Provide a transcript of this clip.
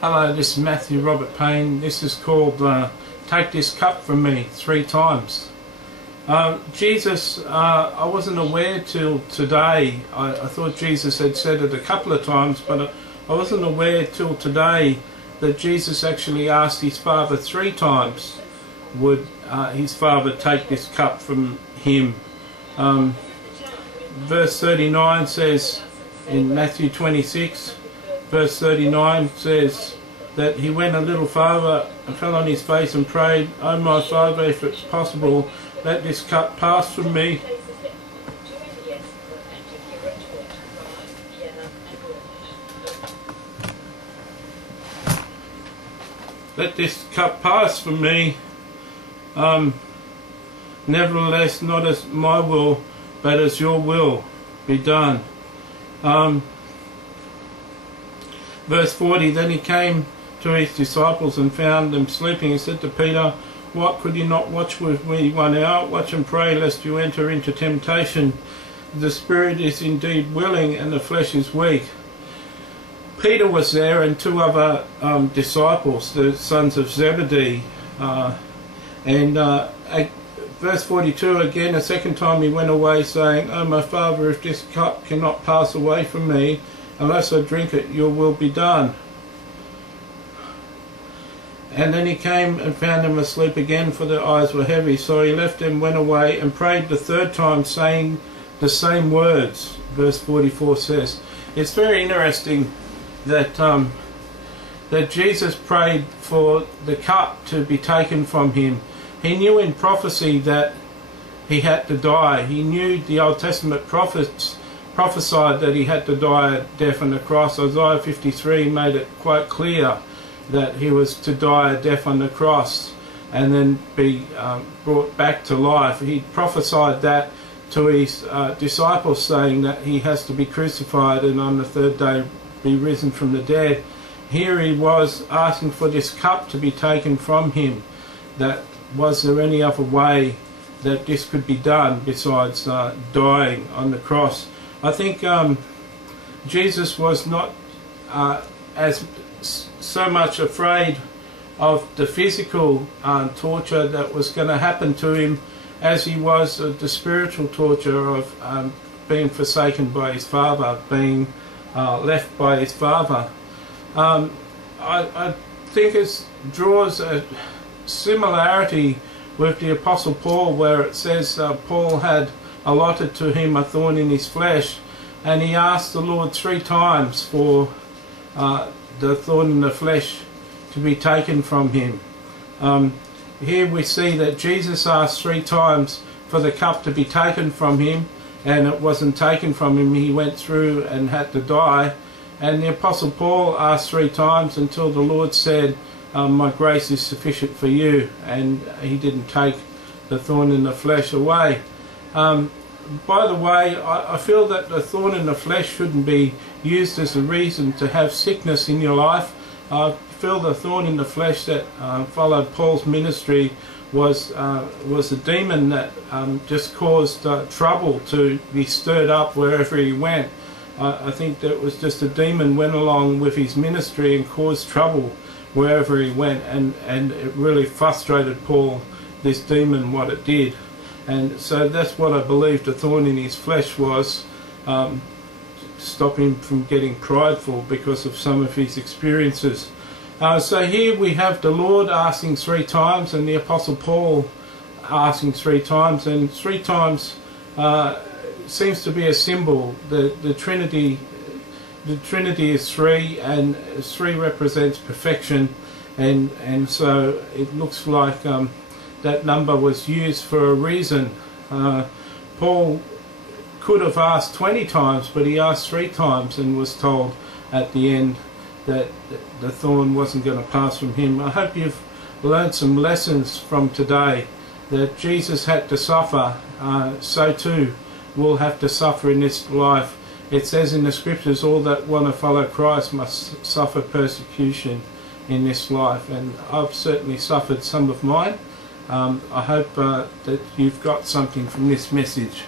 Hello, this is Matthew Robert Payne. This is called Take This Cup From Me 3 times. Jesus, I wasn't aware till today. I thought Jesus had said it a couple of times, but I wasn't aware till today that Jesus actually asked his Father 3 times, would his Father take this cup from him. Verse 39 says in Matthew 26, verse 39 says that he went a little farther and fell on his face and prayed, "Oh my Father, if it's possible, let this cup pass from me." Let this cup pass from me. Nevertheless, not as my will, but as your will be done. Verse 40, then he came to his disciples and found them sleeping, and said to Peter, "What, could you not watch with me 1 hour? Watch and pray, lest you enter into temptation. The spirit is indeed willing, and the flesh is weak." Peter was there, and 2 other disciples, the sons of Zebedee. Verse 42, again, a second time he went away, saying, "Oh my Father, if this cup cannot pass away from me, unless I drink it, your will be done." And then he came and found them asleep again, for their eyes were heavy. So he left them, went away, and prayed the 3rd time, saying the same words. Verse 44 says. It's very interesting that that Jesus prayed for the cup to be taken from him. He knew in prophecy that he had to die. He knew the Old Testament prophets prophesied that he had to die a death on the cross. Isaiah 53 made it quite clear that he was to die a death on the cross and then be brought back to life. He prophesied that to his disciples, saying that he has to be crucified and on the 3rd day be risen from the dead. Here he was asking for this cup to be taken from him. That was there any other way that this could be done besides dying on the cross? I think Jesus was not as so much afraid of the physical torture that was going to happen to him as he was the spiritual torture of being forsaken by his Father, being left by his Father. I think it draws a similarity with the Apostle Paul, where it says Paul had allotted to him a thorn in his flesh, and he asked the Lord 3 times for the thorn in the flesh to be taken from him. Here we see that Jesus asked 3 times for the cup to be taken from him, and it wasn't taken from him. He went through and had to die. And the Apostle Paul asked 3 times until the Lord said, "My grace is sufficient for you," and he didn't take the thorn in the flesh away. By the way, I feel that the thorn in the flesh shouldn't be used as a reason to have sickness in your life. I feel the thorn in the flesh that followed Paul's ministry was a demon that just caused trouble to be stirred up wherever he went. I think that it was just a demon went along with his ministry and caused trouble wherever he went, and it really frustrated Paul, this demon, what it did. And so that's what I believe the thorn in his flesh was, stop him from getting prideful because of some of his experiences. So here we have the Lord asking 3 times, and the Apostle Paul asking 3 times, and 3 times seems to be a symbol. The Trinity is 3, and 3 represents perfection, and so it looks like that number was used for a reason. Paul could have asked 20 times, but he asked 3 times and was told at the end that the thorn wasn't going to pass from him. I hope you've learned some lessons from today, that Jesus had to suffer, so too we'll have to suffer in this life. It says in the scriptures, all that want to follow Christ must suffer persecution in this life, and I've certainly suffered some of mine. I hope that you've got something from this message.